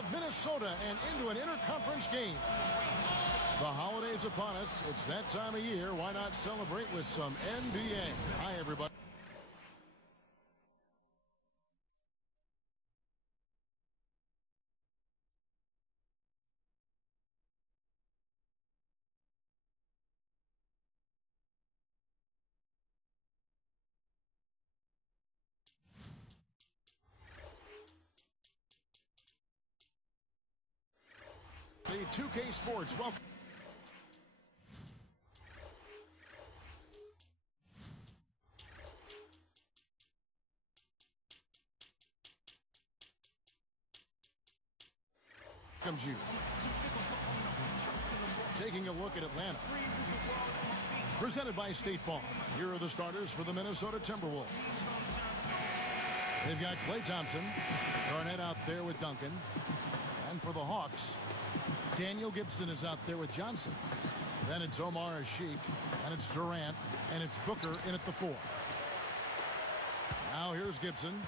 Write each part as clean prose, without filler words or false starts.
of Minnesota and into an interconference game. The holidays upon us. It's that time of year. Why not celebrate with some NBA? Hi, everybody. The 2K Sports welcome. Welcomes you. Taking a look at Atlanta. Presented by State Farm. Here are the starters for the Minnesota Timberwolves. They've got Klay Thompson. Garnett out there with Duncan. And for the Hawks, Daniel Gibson is out there with Johnson. Then it's Omar Asik, and it's Durant, and it's Booker in at the 4. Now here's Gibson.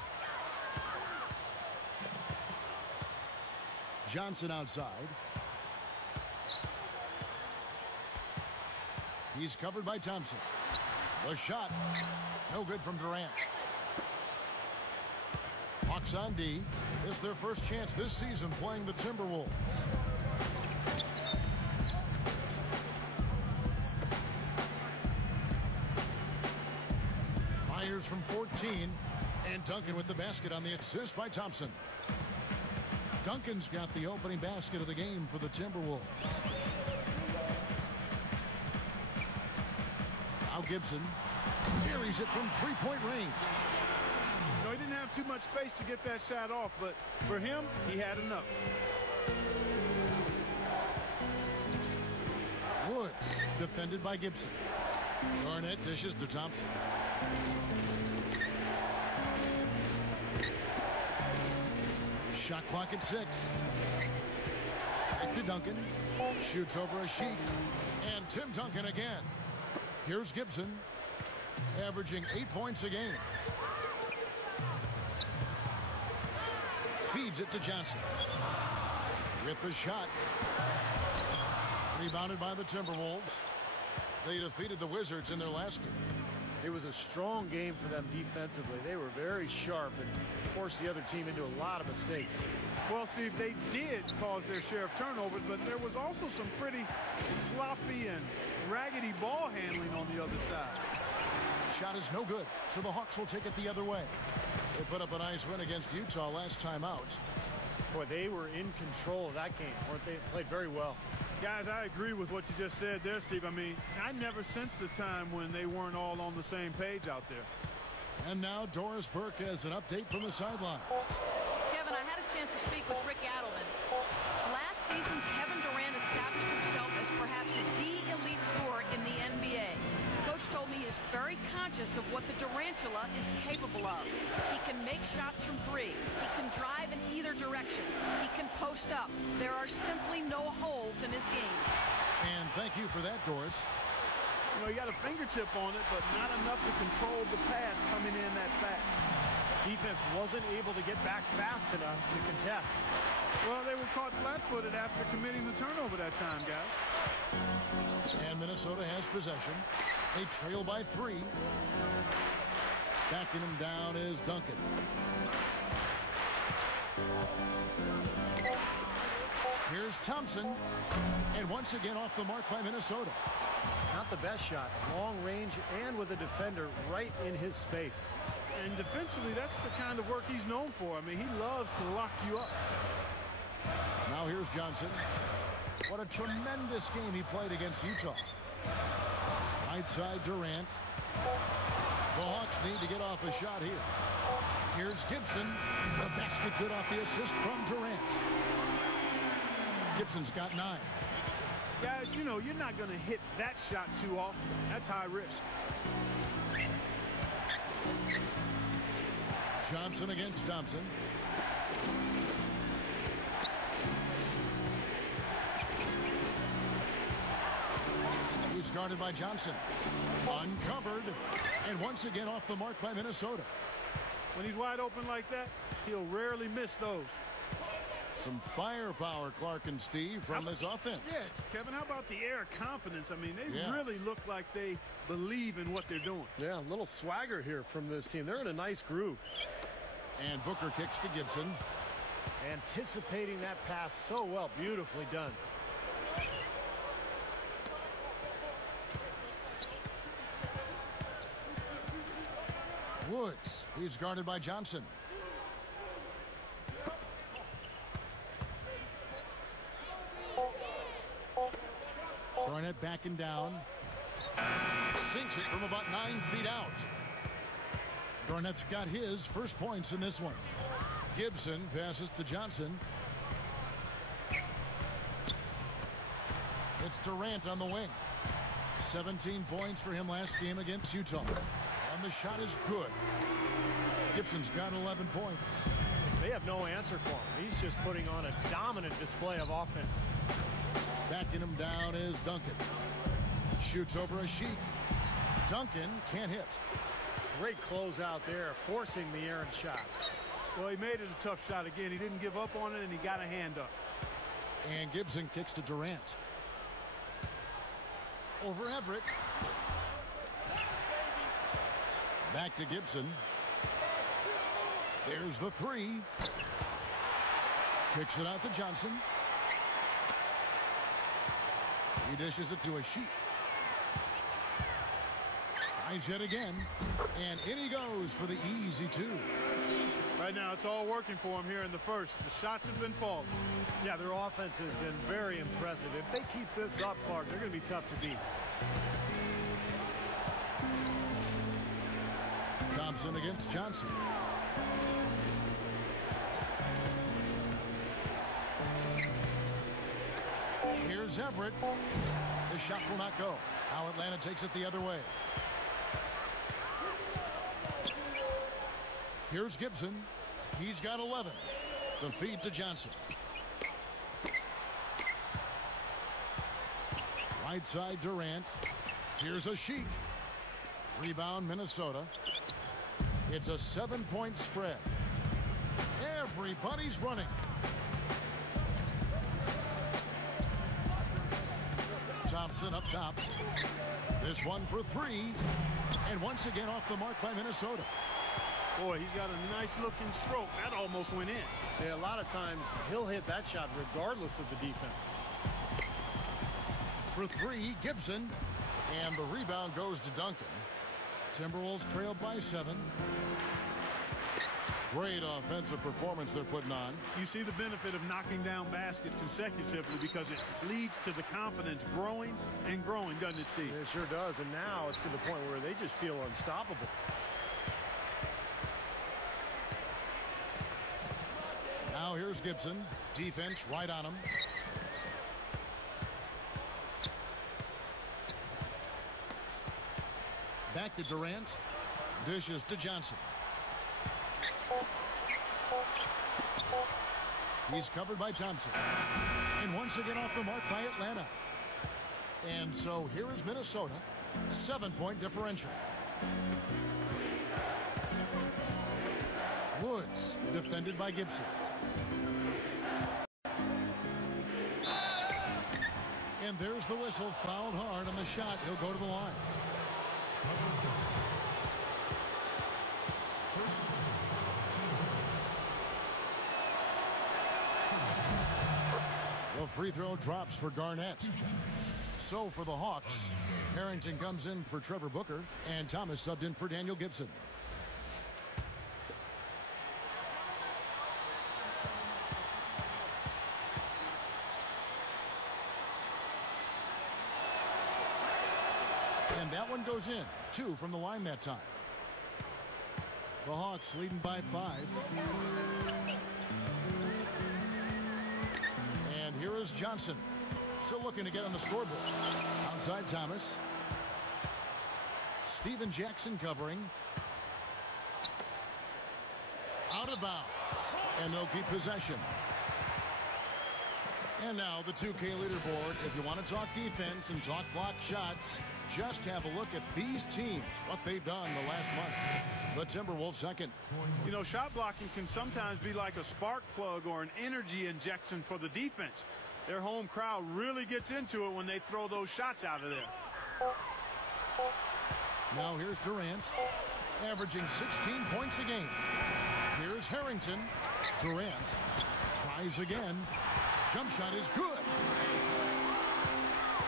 Johnson outside. He's covered by Thompson. The shot, no good from Durant. Hawks on D. It's their first chance this season playing the Timberwolves. Myers from 14. And Duncan with the basket on the assist by Thompson. Duncan's got the opening basket of the game for the Timberwolves. Now Gibson carries it from three-point range. No, he didn't have too much space to get that shot off, but for him, he had enough. Woods defended by Gibson. Garnett dishes to Thompson. Shot clock at 6. Back to Duncan. Shoots over Asik. And Tim Duncan again. Here's Gibson, averaging 8 points a game. Feeds it to Johnson. With the shot. Rebounded by the Timberwolves. They defeated the Wizards in their last game. It was a strong game for them defensively. They were very sharp and forced the other team into a lot of mistakes. Well, Steve, they did cause their share of turnovers, but there was also some pretty sloppy and raggedy ball handling on the other side. Shot is no good, so the Hawks will take it the other way. They put up a nice win against Utah last time out. Boy, they were in control of that game, weren't they? Played very well. Guys, I agree with what you just said there, Steve. I mean, I never sensed a time when they weren't all on the same page out there. And now Doris Burke has an update from the sidelines. Kevin, I had a chance to speak with Rick Adelman. Last season, Kevin Durant established himself as perhaps the elite scorer in the NBA. Coach told me he's very conscious of what the Durantula is capable of. He can make shots from 3. He can drive in either direction. He can post up. There are simply no holes in his game. And thank you for that, Doris. You know, he got a fingertip on it, but not enough to control the pass coming in that fast. Defense wasn't able to get back fast enough to contest. Well, they were caught flat-footed after committing the turnover that time, guys. And Minnesota has possession. They trail by 3. Backing him down is Duncan. Here's Thompson. And once again off the mark by Minnesota. Not the best shot. Long range and with a defender right in his space. And defensively, that's the kind of work he's known for. I mean, he loves to lock you up. Now here's Johnson. What a tremendous game he played against Utah. Right side Durant. The Hawks need to get off a shot here. Here's Gibson. The basket good off the assist from Durant. Gibson's got 9. Guys, you know, you're not going to hit that shot too often. That's high risk. Johnson against Thompson. He's guarded by Johnson. Uncovered. And once again off the mark by Minnesota. When he's wide open like that, he'll rarely miss those. Some firepower, Clark and Steve, from this offense. Yeah, Kevin, how about the air of confidence? I mean, they Yeah. really look like they believe in what they're doing. Yeah, a little swagger here from this team. They're in a nice groove. And Booker kicks to Gibson. Anticipating that pass so well. Beautifully done. Woods. He's guarded by Johnson. Garnett backing down. Sinks it from about 9 feet out. Garnett's got his first points in this one. Gibson passes to Johnson. It's Durant on the wing. 17 points for him last game against Utah. And the shot is good. Gibson's got 11 points. They have no answer for him. He's just putting on a dominant display of offense. Backing him down is Duncan. Shoots over a Sheik. Duncan can't hit. Great closeout there, forcing the errant shot. Well, he made it a tough shot again. He didn't give up on it, and he got a hand up. And Gibson kicks to Durant. Over Everett. Back to Gibson. There's the three. Kicks it out to Johnson. He dishes it to a Sheik. Tries yet again. And in he goes for the easy two. Right now, it's all working for him here in the first. The shots have been falling. Yeah, their offense has been very impressive. If they keep this up, Clark, they're going to be tough to beat. Thompson against Johnson. Here's Everett. The shot will not go. Now Atlanta takes it the other way. Here's Gibson. He's got 11. The feed to Johnson. Right side Durant. Here's a Sheik. Rebound Minnesota. It's a 7-point spread. Everybody's running. Thompson up top. This one for three. And once again off the mark by Minnesota. Boy, he's got a nice looking stroke. That almost went in. Yeah, a lot of times he'll hit that shot regardless of the defense. For three, Gibson. And the rebound goes to Duncan. Timberwolves trailed by 7. Great offensive performance they're putting on. You see the benefit of knocking down baskets consecutively because it leads to the confidence growing and growing, doesn't it, Steve? It sure does, and now it's to the point where they just feel unstoppable. Now here's Gibson. Defense right on him. Back to Durant. Dishes to Johnson. He's covered by Thompson. And once again off the mark by Atlanta. And so here is Minnesota. 7-point differential. Woods defended by Gibson. And there's the whistle. Fouled hard on the shot. He'll go to the line. The free throw drops for Garnett. So for the Hawks, Harrington comes in for Trevor Booker, and Thomas subbed in for Daniel Gibson. And that one goes in. 2 from the line that time. The Hawks leading by 5. And here is Johnson. Still looking to get on the scoreboard. Outside Thomas. Steven Jackson covering. Out of bounds. And they'll keep possession. And now the 2K leaderboard. If you want to talk defense and talk block shots, just have a look at these teams, what they've done the last month. The Timberwolves second. You know, shot blocking can sometimes be like a spark plug or an energy injection for the defense. Their home crowd really gets into it when they throw those shots out of there. Now here's Durant, averaging 16 points a game. Here's Harrington. Durant tries again. Jump shot is good.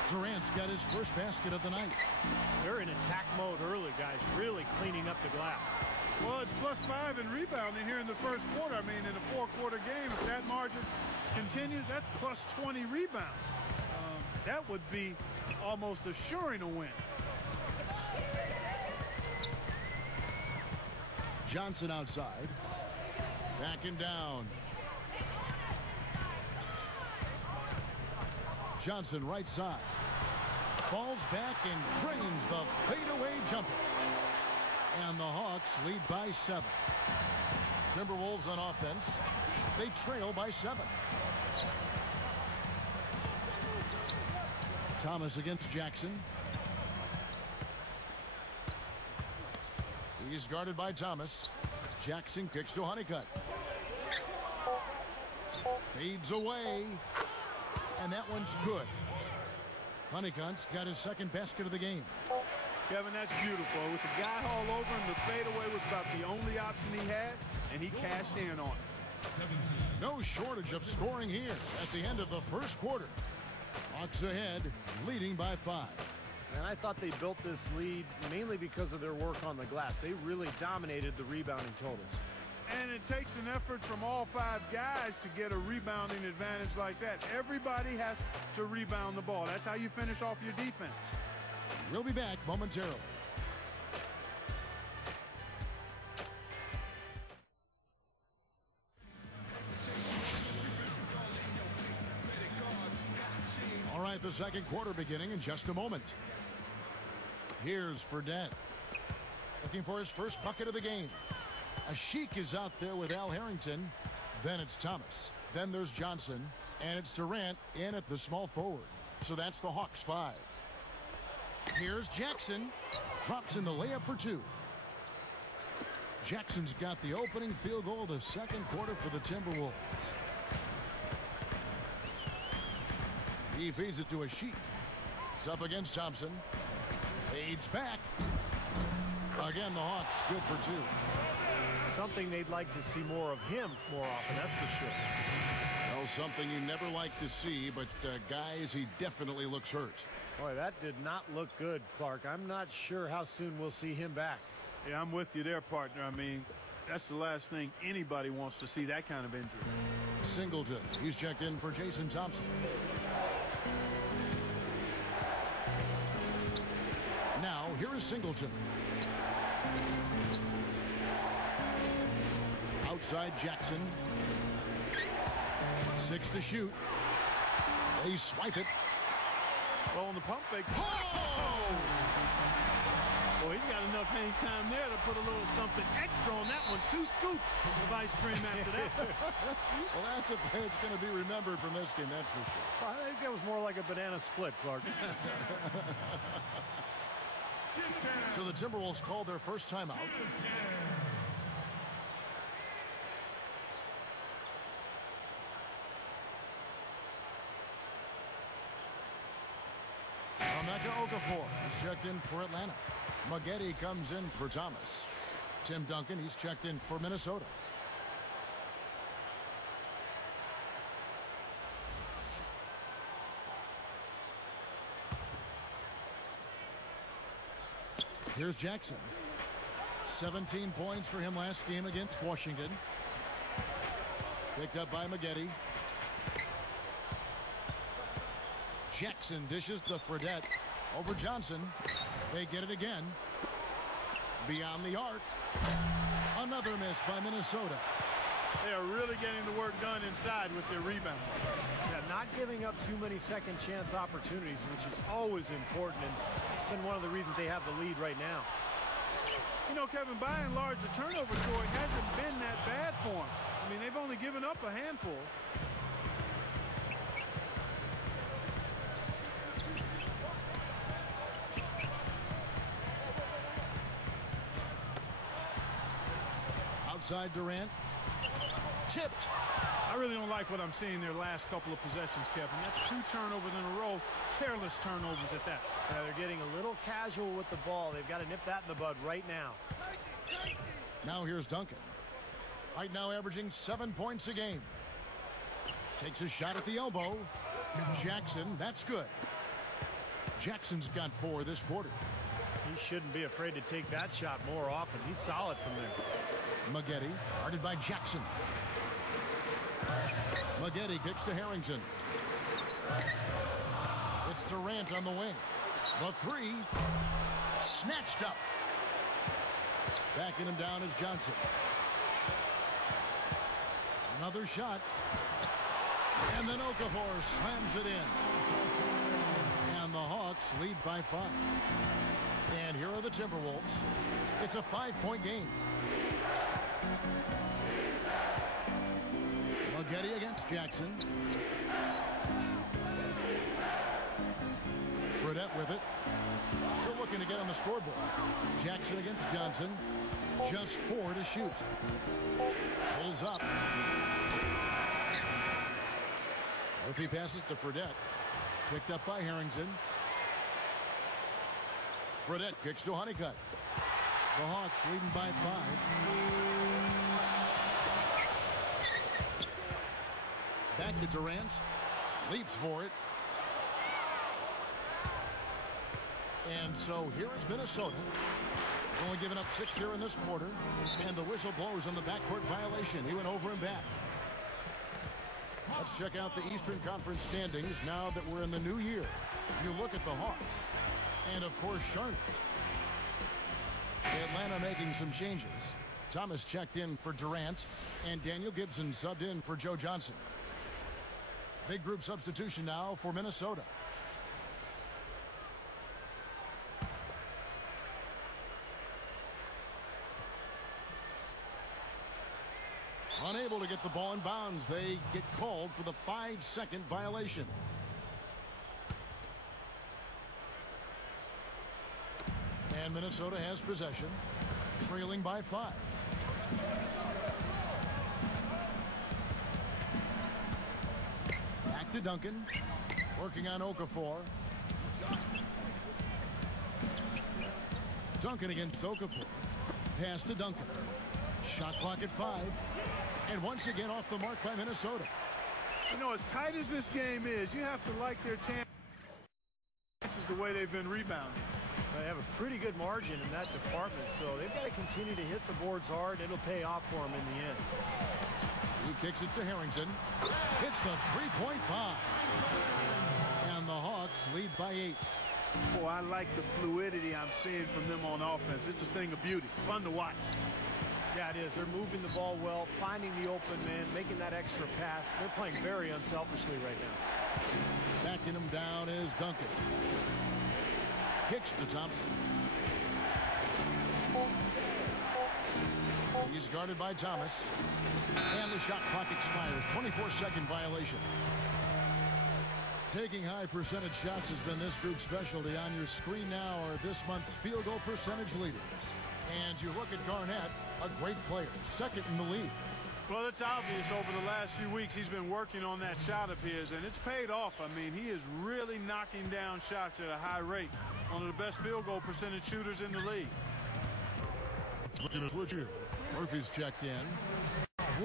Durant's got his first basket of the night. They're in attack mode early, guys, really cleaning up the glass. Well, it's +5 in rebounding here in the first quarter. I mean, in a 4-quarter game, if that margin continues, that's +20 rebounds. That would be almost assuring a win. Johnson outside. Backing down. Johnson right side. Falls back and drains the fadeaway jumper. And the Hawks lead by 7. Timberwolves on offense. They trail by 7. Thomas against Jackson. He's guarded by Thomas. Jackson kicks to Honeycutt. Fades away. And that one's good. Honeycutt's got his second basket of the game. Kevin, that's beautiful. With the guy all over him, the fadeaway was about the only option he had, and he cashed in on it. No shortage of scoring here at the end of the first quarter. Hawks ahead, leading by 5. And I thought they built this lead mainly because of their work on the glass. They really dominated the rebounding totals. And it takes an effort from all 5 guys to get a rebounding advantage like that. Everybody has to rebound the ball. That's how you finish off your defense. We'll be back momentarily. All right, the second quarter beginning in just a moment. Here's Fredette. Looking for his first bucket of the game. A Sheik is out there with Al Harrington. Then it's Thomas. Then there's Johnson. And it's Durant in at the small forward. So that's the Hawks 5. Here's Jackson. Drops in the layup for 2. Jackson's got the opening field goal of the second quarter for the Timberwolves. He feeds it to a Sheik. It's up against Thompson. Fades back. Again, the Hawks good for 2. Something they'd like to see more of him more often, that's for sure. Well, something you never like to see, but guys, he definitely looks hurt. Boy, that did not look good, Clark. I'm not sure how soon we'll see him back. Yeah, I'm with you there, partner. I mean, that's the last thing anybody wants to see, that kind of injury. Singleton, he's checked in for Jason Thompson. Now, here is Singleton. Outside Jackson. 6 to shoot. They swipe it. Well, on the pump fake. Oh! Well, he's got enough hang time there to put a little something extra on that one. 2 scoops of ice cream after that. Well, that's a play that's going to be remembered from this game, that's for sure. I think that was more like a banana split, Clark. So the Timberwolves called their first timeout. Emeka Okafor is checked in for Atlanta. Maggette comes in for Thomas. Tim Duncan, he's checked in for Minnesota. Here's Jackson. 17 points for him last game against Washington. Picked up by Maggette. Jackson dishes to Fredette. Over Johnson. They get it again. Beyond the arc. Another miss by Minnesota. They are really getting the work done inside with their rebound. Yeah, not giving up too many second chance opportunities, which is always important, and it's been one of the reasons they have the lead right now. You know, Kevin, by and large, the turnover scoring hasn't been that bad for them. I mean, they've only given up a handful. side, Durant. Tipped. I really don't like what I'm seeing their last couple of possessions, Kevin. That's 2 turnovers in a row. Careless turnovers at that. Yeah, they're getting a little casual with the ball. They've got to nip that in the bud right now. Now here's Duncan. Right now averaging 7 points a game. Takes a shot at the elbow. Jackson, that's good. Jackson's got 4 this quarter. He shouldn't be afraid to take that shot more often. He's solid from there. Maggette, guarded by Jackson. Maggette kicks to Harrington. It's Durant on the wing. The 3. Snatched up. Backing him down is Johnson. Another shot. And then Okafor slams it in. And the Hawks lead by 5. And here are the Timberwolves. It's a 5-point game. Maggette against Jackson. Fredette with it. Still looking to get on the scoreboard. Jackson against Johnson. Just 4 to shoot. Pulls up. Murphy passes to Fredette. Picked up by Harrington. Fredette kicks to Honeycutt. The Hawks leading by 5. Back to Durant. Leaps for it. And so here is Minnesota. Only giving up 6 here in this quarter. And the whistle blows on the backcourt violation. He went over and back. Let's check out the Eastern Conference standings now that we're in the new year. You look at the Hawks. And of course Charlotte. Atlanta making some changes. Thomas checked in for Durant. And Daniel Gibson subbed in for Joe Johnson. Big group substitution now for Minnesota. Unable to get the ball in bounds. They get called for the 5-second violation. And Minnesota has possession, trailing by 5. Back to Duncan, working on Okafor. Duncan against Okafor. Pass to Duncan. Shot clock at 5. And once again off the mark by Minnesota. You know, as tight as this game is, you have to like their chances the way they've been rebounding. They have a pretty good margin in that department, so they've got to continue to hit the boards hard. It'll pay off for them in the end. He kicks it to Harrington. Hits the 3-point bomb. And the Hawks lead by 8. Boy, I like the fluidity I'm seeing from them on offense. It's a thing of beauty. Fun to watch. Yeah, it is. They're moving the ball well, finding the open man, making that extra pass. They're playing very unselfishly right now. Backing him down is Duncan. Kicks to Thompson. He's guarded by Thomas. And the shot clock expires. 24-second violation. Taking high percentage shots has been this group's specialty. On your screen now are this month's field goal percentage leaders. And you look at Garnett, a great player, second in the league. Well, it's obvious over the last few weeks he's been working on that shot of his, and it's paid off. I mean, he is really knocking down shots at a high rate. One of the best field goal percentage shooters in the league. Murphy's checked in.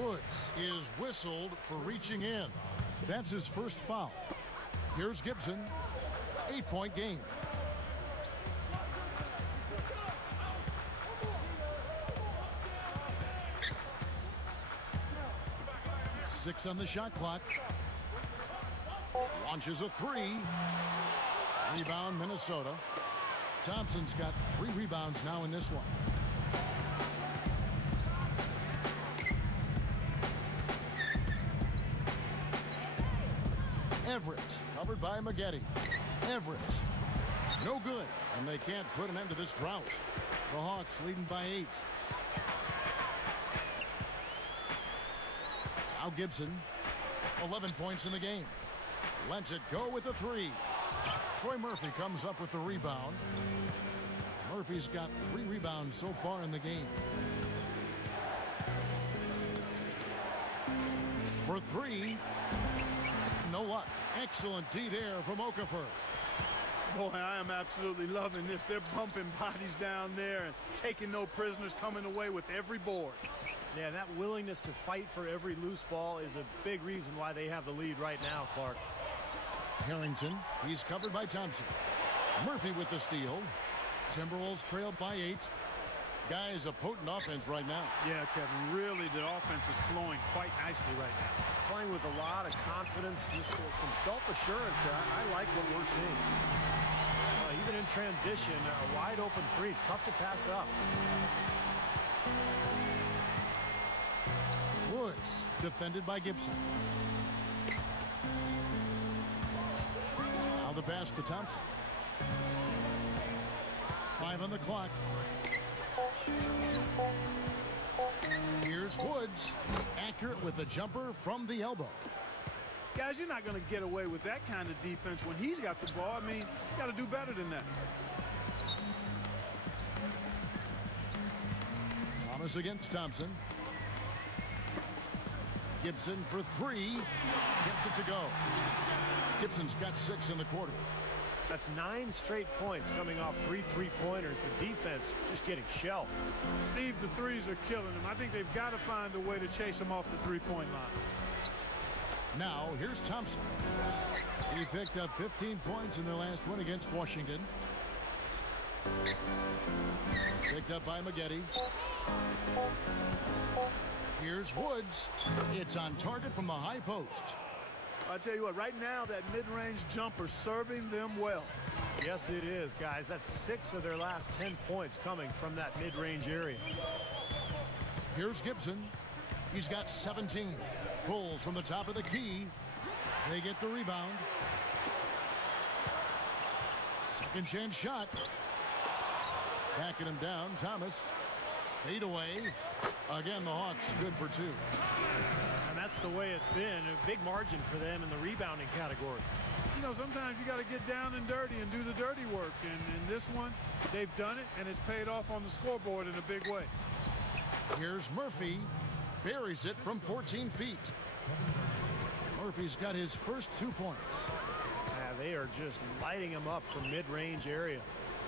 Woods is whistled for reaching in. That's his first foul. Here's Gibson. 8-point game. Six on the shot clock. Launches a 3. Rebound, Minnesota. Thompson's got 3 rebounds now in this one. Everett, covered by Maggette. Everett, no good, and they can't put an end to this drought. The Hawks leading by 8. Now Gibson, 11 points in the game. Lets it go with a 3. Troy Murphy comes up with the rebound. Murphy's got 3 rebounds so far in the game. For three. No luck. Excellent D there from Okafor. Boy, I am absolutely loving this. They're bumping bodies down there and taking no prisoners, coming away with every board. Yeah, that willingness to fight for every loose ball is a big reason why they have the lead right now, Clark. Harrington, he's covered by Thompson. Murphy with the steal. Timberwolves trailed by 8. Guys, a potent offense right now. Yeah, Kevin, really the offense is flowing quite nicely right now. Playing with a lot of confidence, just some self-assurance. I like what we're seeing. Even in transition, a wide open three is tough to pass up. Woods, defended by Gibson. Now the pass to Thompson. 5 on the clock. Here's Woods, accurate with the jumper from the elbow. Guys, you're not going to get away with that kind of defense when he's got the ball. I mean, you got to do better than that. Thomas against Thompson. Gibson for 3. Gets it to go. Gibson's got 6 in the quarter. That's 9 straight points coming off 3 3-pointers. The defense just getting shelled. Steve, the threes are killing them. I think they've got to find a way to chase them off the 3-point line. Now, here's Thompson. He picked up 15 points in their last win against Washington. Picked up by Maggette. Here's Woods. It's on target from the high post. I tell you what, right now, that mid-range jumper serving them well. Yes, it is, guys. That's 6 of their last 10 points coming from that mid-range area. Here's Gibson. He's got 17. Pulls from the top of the key. They get the rebound. Second chance shot. Backing him down, Thomas. Fade away. Again, the Hawks good for 2. And that's the way it's been. A big margin for them in the rebounding category. You know, sometimes you got to get down and dirty and do the dirty work. And in this one, they've done it, and it's paid off on the scoreboard in a big way. Here's Murphy. Buries it from 14 feet. Murphy's got his first 2 points. Yeah, they are just lighting him up from mid-range area.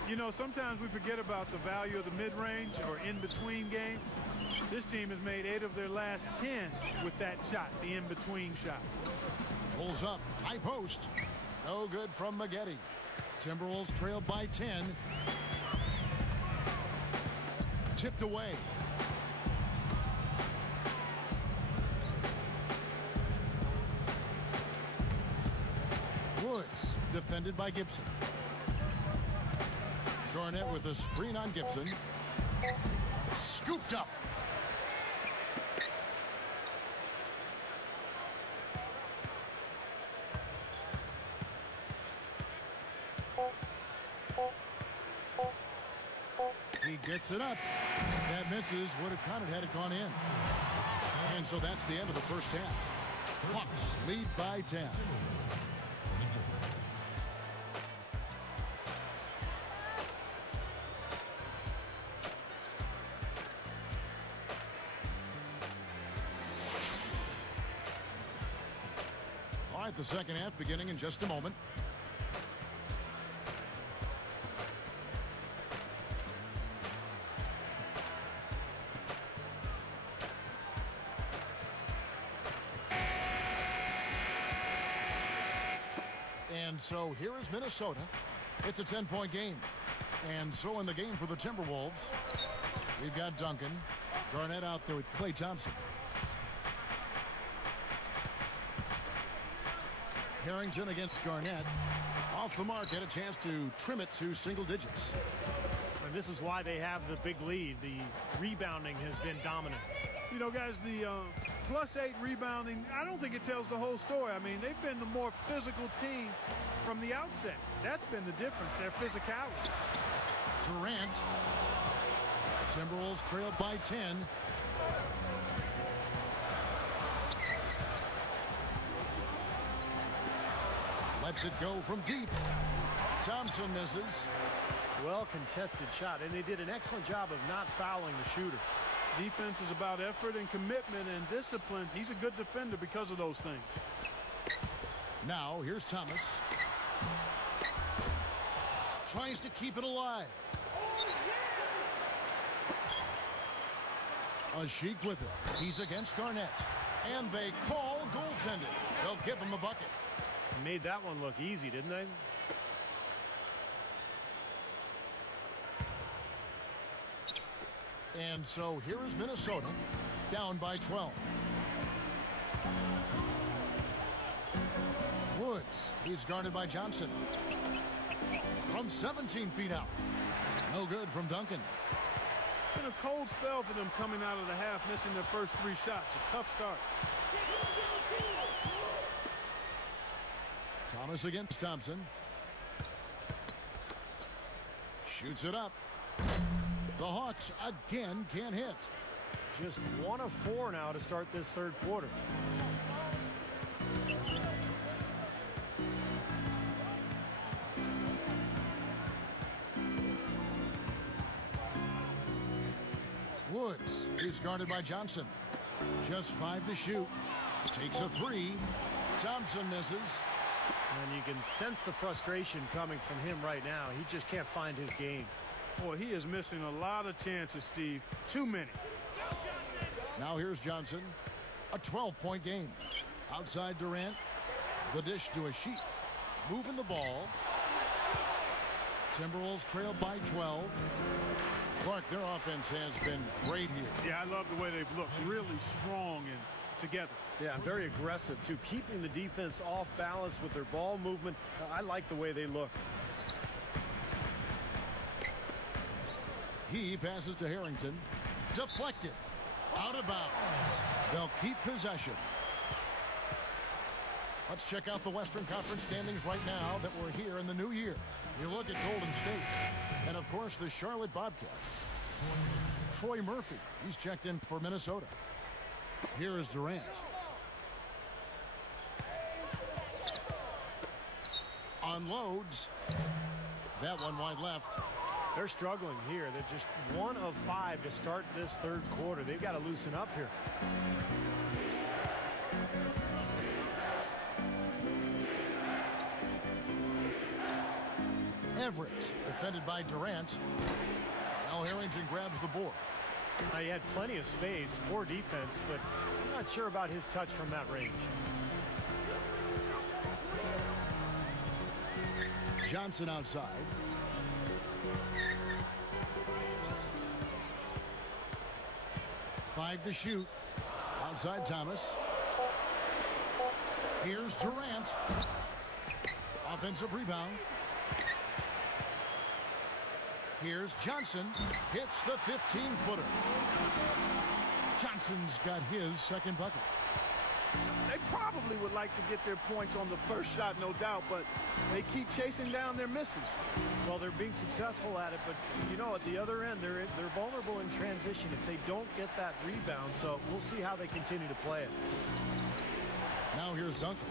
You know, sometimes we forget about the value of the mid-range or in-between game. This team has made 8 of their last 10 with that shot, the in-between shot. Pulls up, high post. No good from Maggette. Timberwolves trailed by 10. Tipped away. Woods, defended by Gibson. Garnett with a screen on Gibson. Scooped up. He gets it up. That misses. Would have counted had it gone in. And so that's the end of the first half. Hawks lead by 10. All right, the second half beginning in just a moment. And so here is Minnesota. It's a 10-point game. And so in the game for the Timberwolves, we've got Duncan. Garnett out there with Klay Thompson. Harrington against Garnett. Off the mark, had a chance to trim it to single digits. And this is why they have the big lead. The rebounding has been dominant. You know, guys, the +8 rebounding, I don't think it tells the whole story. I mean, they've been the more physical team from the outset. That's been the difference, their physicality. Durant. Timberwolves trailed by 10. Lets it go from deep. Thompson misses. Well contested shot, and they did an excellent job of not fouling the shooter. Defense is about effort and commitment and discipline. He's a good defender because of those things. Now here's Thomas. Tries to keep it alive. A Sheik with it. He's against Garnett. And they call goaltending. They'll give him a bucket. Made that one look easy, didn't they? And so here is Minnesota, down by 12. Woods, he's guarded by Johnson. From 17 feet out. No good from Duncan. Been a cold spell for them coming out of the half, missing their first 3 shots. A tough start. Thomas against Thompson. Shoots it up. The Hawks again can't hit. Just 1 of 4 now to start this third quarter. Woods is guarded by Johnson. Just 5 to shoot. Takes a 3. Thompson misses. And you can sense the frustration coming from him right now. He just can't find his game. Boy, he is missing a lot of chances, Steve. Too many. Now here's Johnson. A 12-point game. Outside Durant. The dish to a Sheik. Moving the ball. Timberwolves trail by 12. Clark, their offense has been great here. Yeah, I love the way they've looked. Really strong and together. Yeah, very aggressive, too. Keeping the defense off balance with their ball movement. I like the way they look. He passes to Harrington. Deflected. Out of bounds. They'll keep possession. Let's check out the Western Conference standings right now that we're here in the new year. You look at Golden State. And, of course, the Charlotte Bobcats. Troy Murphy. He's checked in for Minnesota. Here is Durant. Unloads. That one wide left. They're struggling here. They're just 1 of 5 to start this third quarter. They've got to loosen up here. Everett, defended by Durant. Now Harrington grabs the board. Now, he had plenty of space, poor defense, but I'm not sure about his touch from that range. Johnson outside. Five to shoot. Outside Thomas. Here's Durant. Offensive rebound. Here's Johnson. Hits the 15-footer. Johnson's got his second bucket. They probably would like to get their points on the first shot, no doubt, but they keep chasing down their misses. Well, they're being successful at it, but, you know, at the other end, they're vulnerable in transition if they don't get that rebound, so we'll see how they continue to play it. Now here's Duncan.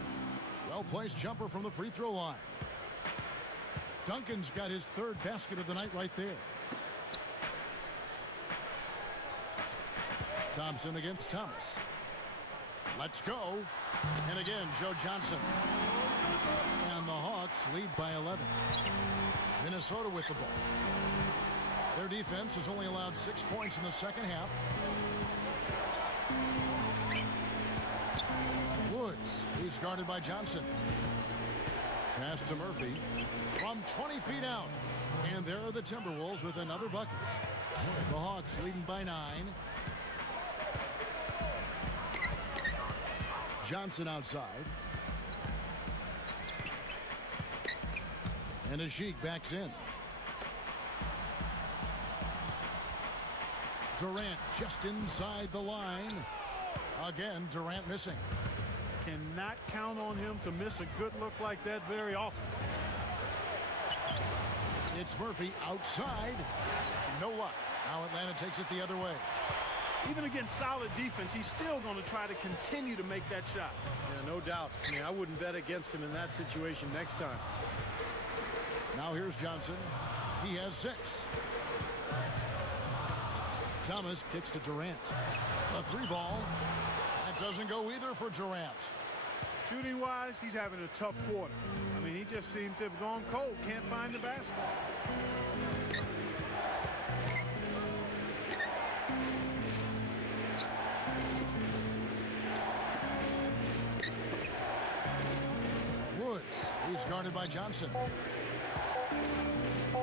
Well-placed jumper from the free throw line. Duncan's got his third basket of the night right there. Thompson against Thomas. Let's go. And again, Joe Johnson. And the Hawks lead by 11. Minnesota with the ball. Their defense has only allowed 6 points in the second half. Woods. He's guarded by Johnson. Pass to Murphy. From 20 feet out. And there are the Timberwolves with another bucket. The Hawks leading by 9. Johnson outside. And a Sheik backs in. Durant just inside the line. Again, Durant missing. Cannot count on him to miss a good look like that very often. It's Murphy outside. No luck. Now Atlanta takes it the other way. Even against solid defense, he's still going to try to continue to make that shot. Yeah, no doubt. I mean, I wouldn't bet against him in that situation next time. Now here's Johnson. He has 6. Thomas kicks to Durant. A 3-ball. That doesn't go either for Durant. Shooting-wise, he's having a tough quarter. I mean, he just seems to have gone cold. Can't find the basket. Woods. He's guarded by Johnson.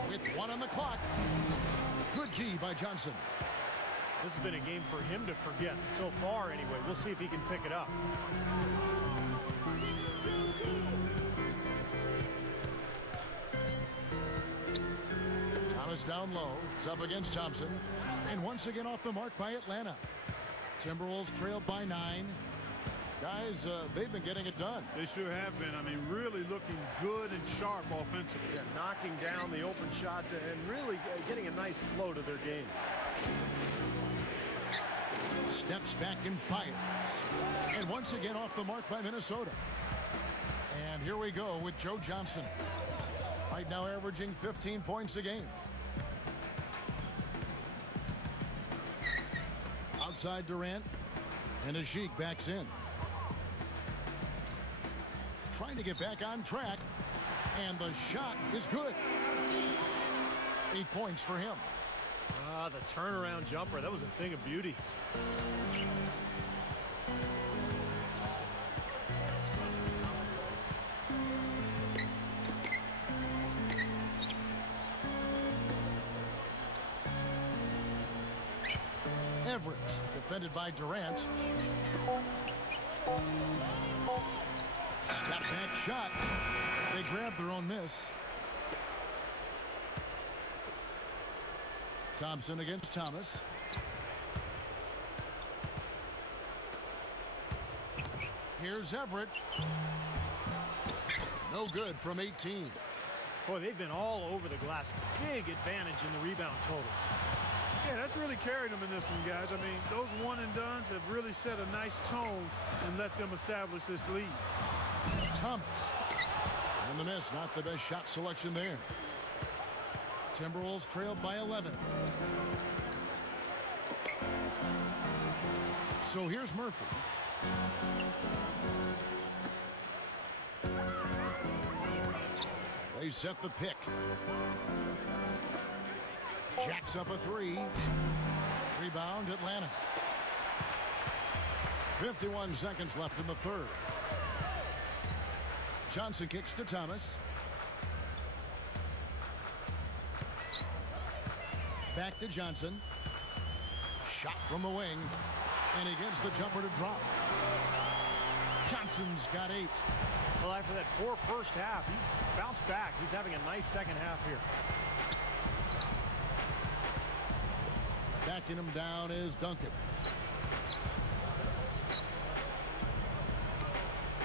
With 1 on the clock. Good D by Johnson. This has been a game for him to forget. So far, anyway. We'll see if he can pick it up. Thomas down low. It's up against Thompson. And once again off the mark by Atlanta. Timberwolves trailed by 9. Guys, they've been getting it done. They sure have been. I mean, really looking good and sharp offensively. Yeah, knocking down the open shots and really getting a nice flow to their game. Steps back and fires. And once again off the mark by Minnesota. And here we go with Joe Johnson. Right now averaging 15 points a game. Outside Durant. And Ajik backs in. Trying to get back on track. And the shot is good. 8 points for him. Ah, the turnaround jumper. That was a thing of beauty. Everett, defended by Durant. Step back shot. They grab their own miss. Thompson against Thomas. Here's Everett. No good from 18. Boy, they've been all over the glass. Big advantage in the rebound totals. Yeah, that's really carried them in this one, guys. I mean, those one-and-dones have really set a nice tone and let them establish this lead. Thomas. And the miss, not the best shot selection there. Timberwolves trailed by 11. So here's Murphy. They set the pick. Jacks up a 3. Rebound Atlanta. 51 seconds left in the third. Johnson kicks to Thomas. Back to Johnson. Shot from the wing. And he gets the jumper to drop. Johnson's got 8. Well, after that poor first half, he's bounced back. He's having a nice second half here. Backing him down is Duncan.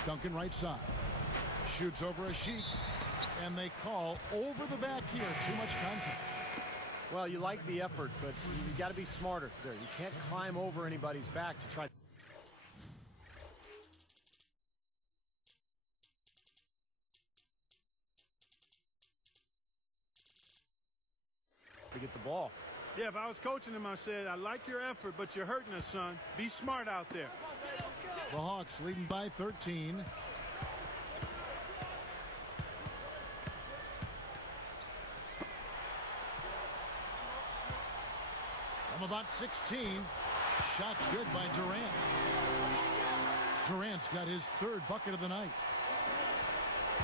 Duncan right side. Shoots over a sheet. And they call over the back here. Too much contact. Well, you like the effort, but you got to be smarter there. You can't climb over anybody's back to try to get the ball. Yeah, if I was coaching him, I said, I like your effort, but you're hurting us, son. Be smart out there. The Hawks leading by 13. From about 16. Shots good by Durant. Durant's got his 3rd bucket of the night.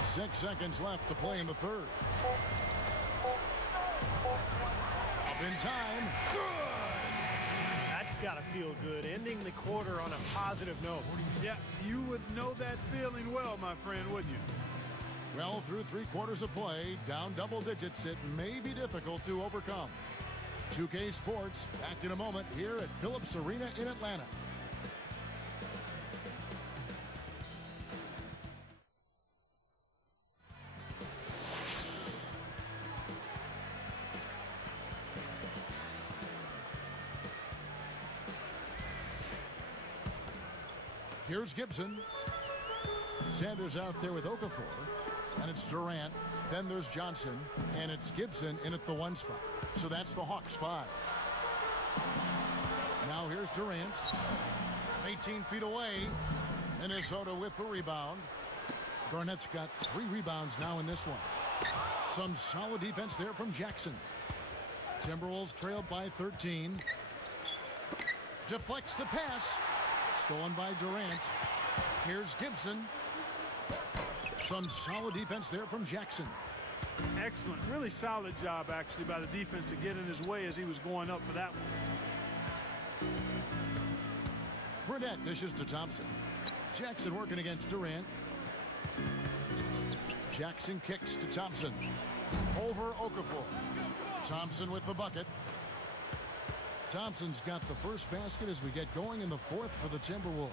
6 seconds left to play in the 3rd. Up in time. Good! That's got to feel good. Ending the quarter on a positive note. Yeah, you would know that feeling well, my friend, wouldn't you? Well, through 3 quarters of play, down double digits, it may be difficult to overcome. 2K Sports, back in a moment here at Phillips Arena in Atlanta. Here's Gibson. Sanders out there with Okafor. And it's Durant. Then there's Johnson. And it's Gibson in at the 1 spot. So that's the Hawks 5. Durant. 18 feet away. Minnesota with the rebound. Garnett's got 3 rebounds now in this one. Some solid defense there from Jackson. Timberwolves trailed by 13. Deflects the pass. Stolen by Durant. Here's Gibson. Some solid defense there from Jackson. Excellent. Really solid job, actually, by the defense to get in his way as he was going up for that one. Fredette dishes to Thompson. Jackson working against Durant. Jackson kicks to Thompson. Over Okafor. Thompson with the bucket. Thompson's got the first basket as we get going in the 4th for the Timberwolves.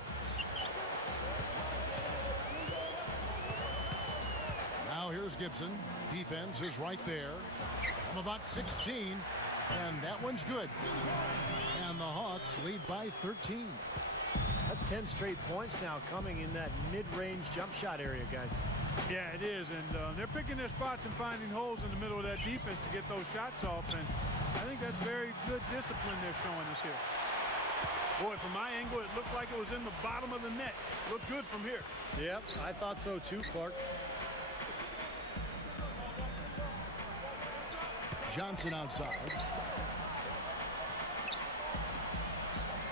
Now here's Gibson. Defense is right there. From about 16. And that one's good. And the Hawks lead by 13. That's 10 straight points now coming in that mid-range jump shot area, guys. Yeah, it is, and they're picking their spots and finding holes in the middle of that defense to get those shots off, and I think that's very good discipline they're showing us here. Boy, from my angle, it looked like it was in the bottom of the net. Looked good from here. Yep, I thought so too, Clark. Johnson outside.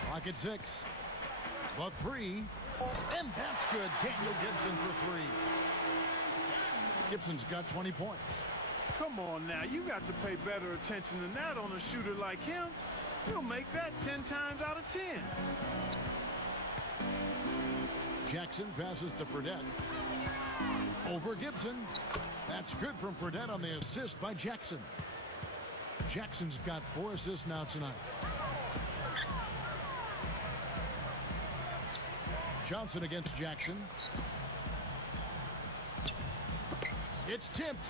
Clock at 6. The 3. And that's good. Daniel Gibson for 3. Gibson's got 20 points. Come on now, you got to pay better attention than that on a shooter like him. He'll make that 10 times out of 10. Jackson passes to Fredette. Over Gibson. That's good from Fredette on the assist by Jackson. Jackson's got 4 assists now tonight. Johnson against Jackson. It's tipped.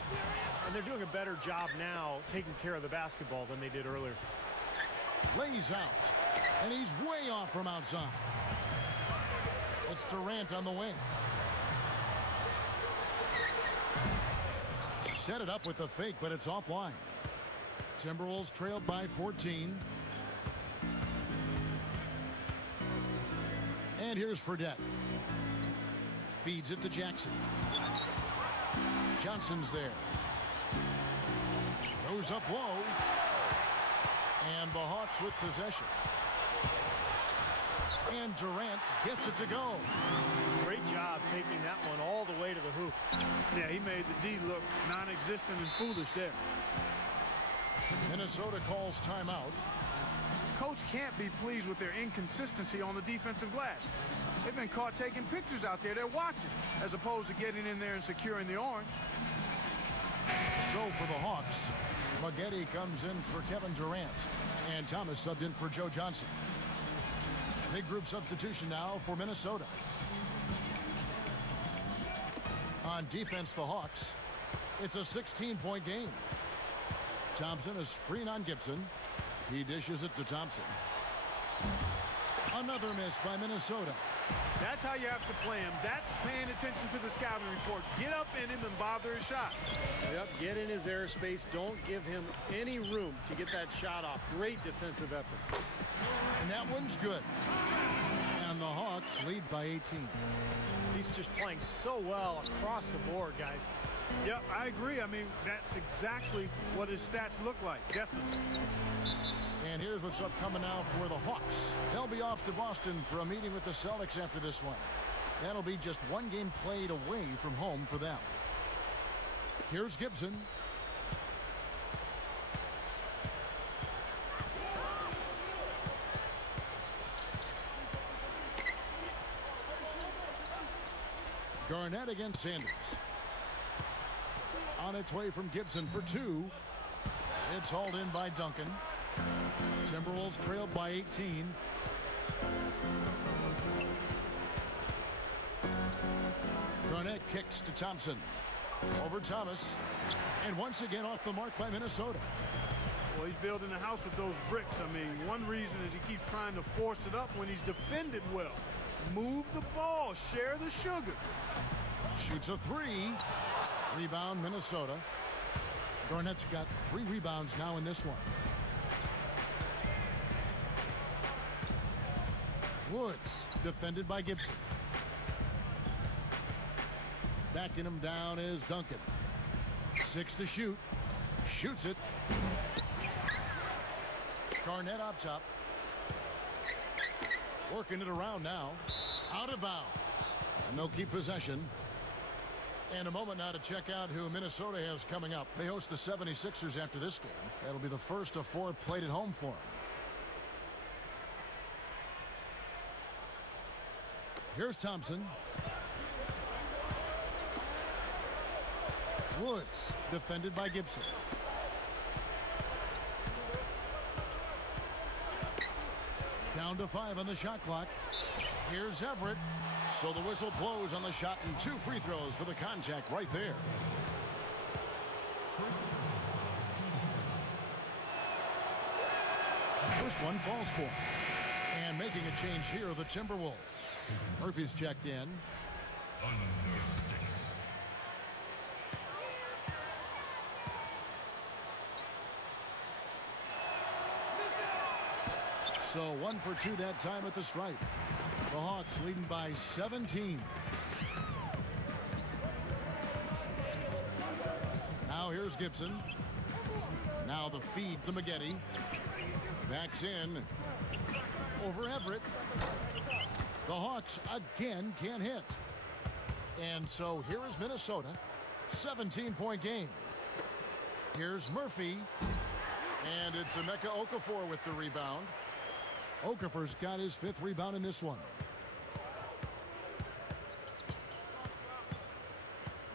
And they're doing a better job now taking care of the basketball than they did earlier. Lays out. And he's way off from outside. It's Durant on the wing. Set it up with the fake, but it's offline. Timberwolves trailed by 14. And here's Fredette. Feeds it to Jackson. Johnson's there. Goes up low. And the Hawks with possession. And Durant gets it to go. Great job taking that one all the way to the hoop. Yeah, he made the D look non-existent and foolish there. Minnesota calls timeout. Coach can't be pleased with their inconsistency on the defensive glass. They've been caught taking pictures out there. They're watching, as opposed to getting in there and securing the orange. So for the Hawks, Maggette comes in for Kevin Durant. And Thomas subbed in for Joe Johnson. Big group substitution now for Minnesota. On defense, the Hawks. It's a 16-point game. Thompson, a screen on Gibson. He dishes it to Thompson. Another miss by Minnesota. That's how you have to play him. That's paying attention to the scouting report. Get up in him and bother his shot. Yep, get in his airspace. Don't give him any room to get that shot off. Great defensive effort. And that one's good. And the Hawks lead by 18. He's just playing so well across the board, guys. Yep, I agree. I mean, that's exactly what his stats look like. Definitely. And here's what's upcoming now for the Hawks. They'll be off to Boston for a meeting with the Celtics after this one. That'll be just one game played away from home for them. Here's Gibson. Garnett against Sanders. On its way from Gibson for 2. It's hauled in by Duncan. Timberwolves trailed by 18. Garnett kicks to Thompson. Over Thomas. And once again off the mark by Minnesota. Well, he's building a house with those bricks. I mean, one reason is he keeps trying to force it up when he's defended well. Move the ball. Share the sugar. Shoots a 3. Rebound, Minnesota. Garnett's got 3 rebounds now in this one. Woods, defended by Gibson. Backing him down is Duncan. 6 to shoot. Shoots it. Garnett up top. Working it around now. Out of bounds. And they'll keep possession. And a moment now to check out who Minnesota has coming up. They host the 76ers after this game. That'll be the first of 4 played at home for them. Here's Thompson. Woods, defended by Gibson. Down to 5 on the shot clock. Here's Everett. So the whistle blows on the shot and 2 free throws for the contact right there. First one falls for him. And making a change here are the Timberwolves. Murphy's checked in. So 1 for 2 that time at the stripe. The Hawks leading by 17. Now here's Gibson. Now the feed to Maggette. Backs in. Over Everett. The Hawks again can't hit. And so here is Minnesota. 17-point game. Here's Murphy. And it's Emeka Okafor with the rebound. Okafor's got his 5th rebound in this one.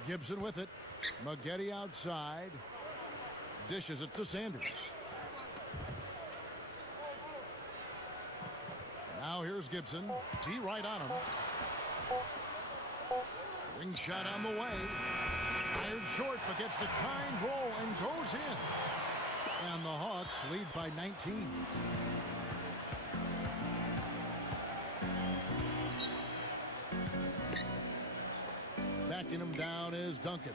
Gibson with it. Maggette outside. Dishes it to Sanders. Now here's Gibson. D right on him. Ring shot on the way. Fired short, but gets the kind roll and goes in. And the Hawks lead by 19. Backing him down is Duncan.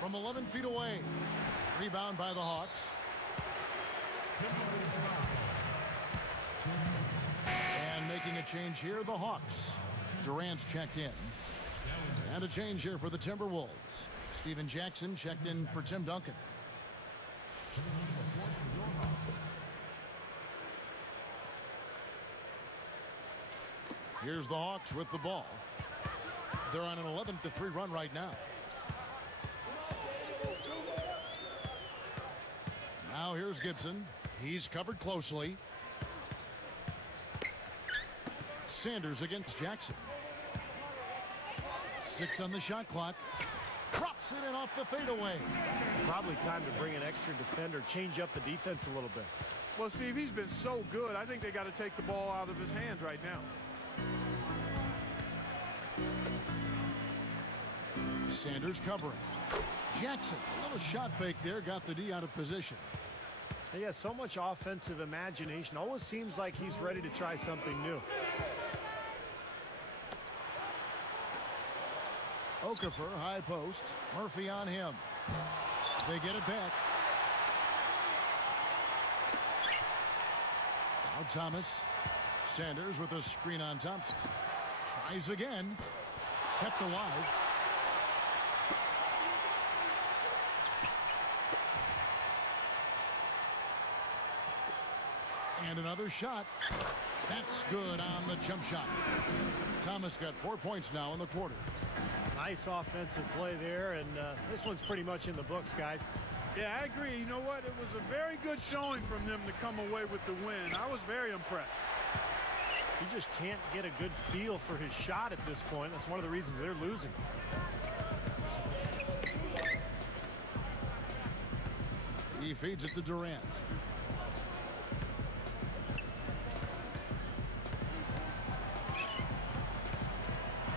From 11 feet away. Rebound by the Hawks. And making a change here, the Hawks. Durant's checked in. And a change here for the Timberwolves. Steven Jackson checked in for Tim Duncan. Here's the Hawks with the ball. They're on an 11-3 run right now. Now here's Gibson. He's covered closely. Sanders against Jackson. 6 on the shot clock. Drops it in off the fadeaway. Probably time to bring an extra defender, change up the defense a little bit. Well, Steve, he's been so good. I think they got to take the ball out of his hands right now. Sanders covering. Jackson, a little shot fake there, got the D out of position. He has so much offensive imagination. Always seems like he's ready to try something new. Okafor, high post. Murphy on him. They get it back. Now Thomas. Sanders with a screen on Thompson. Tries again. Kept alive. And another shot. That's good on the jump shot. Thomas got 4 points now in the quarter. Nice offensive play there, and this one's pretty much in the books, guys. Yeah, I agree. You know what? It was a very good showing from them to come away with the win. I was very impressed. He just can't get a good feel for his shot at this point. That's one of the reasons they're losing. He feeds it to Durant.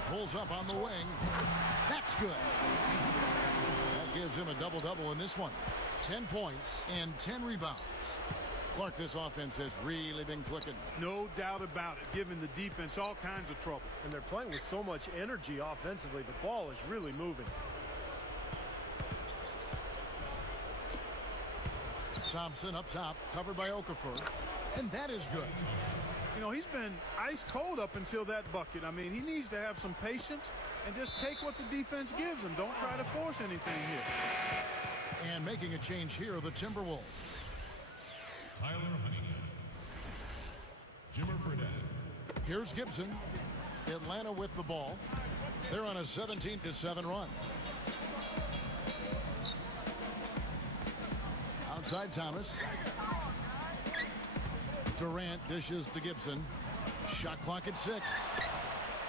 Pulls up on the wing. That's good. That gives him a double-double in this one. 10 points and 10 rebounds. Clark, this offense has really been clicking. No doubt about it, giving the defense all kinds of trouble. And they're playing with so much energy offensively. The ball is really moving. Thompson up top, covered by Okafor. And that is good. You know, he's been ice cold up until that bucket. I mean, he needs to have some patience and just take what the defense gives him. Don't try to force anything here. And making a change here, the Timberwolves. Tyler Honey. Jimmer Fredette. Here's Gibson. Atlanta with the ball. They're on a 17-7 run. Outside Thomas. Durant dishes to Gibson. Shot clock at 6.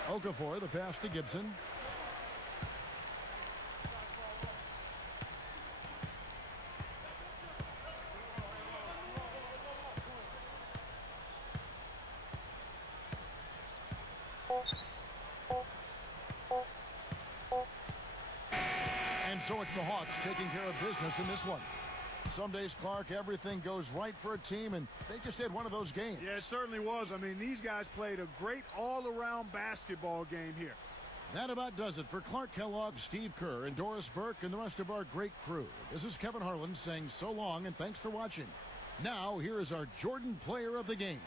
Okafor, the pass to Gibson. And so it's the Hawks taking care of business in this one. Some days, Clark, everything goes right for a team, and they just had one of those games. Yeah, it certainly was. I mean, these guys played a great all-around basketball game here. That about does it for Clark Kellogg, Steve Kerr, and Doris Burke, and the rest of our great crew. This is Kevin Harlan saying so long, and thanks for watching. Now, here is our Jordan Player of the Game.